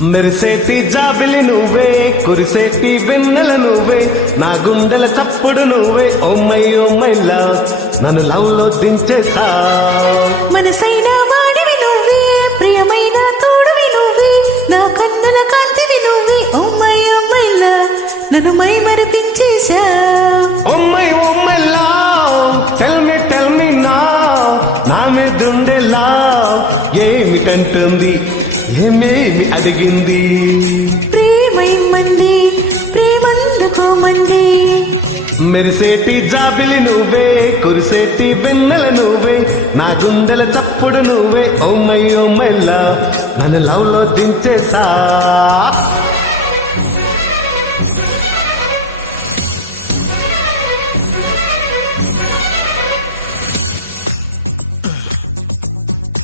మెరిసేటి జాబిలి నువ్వే, కురిసేటి వెన్నెల నువ్వే, నా గుండెల చప్పుడు నువ్వే. ఓ మై లవ్, నన్ను లవ్ లో దించేసా. మనసైన వాడివి నువ్వే, ప్రియమైన తోడువి నువ్వే, నా కన్నుల కాంతివి నువ్వే. ఓ మై లవ్, నన్ను my మరిపించేశా. Oh my love, tell me నా, నా మీదుండే లవ్ ఏమిటంటుంది, ఏమేమి అడిగింది. ప్రేమైమంది, ప్రేమందుకోమంది. మెరిసేటి జాబిలి నువ్వే, కురిసేటి వెన్నెల నువ్వే, నా గుండెల చప్పుడు నువ్వే. ఓ మై లవ్, నన్ను లవ్ లో దించేసా.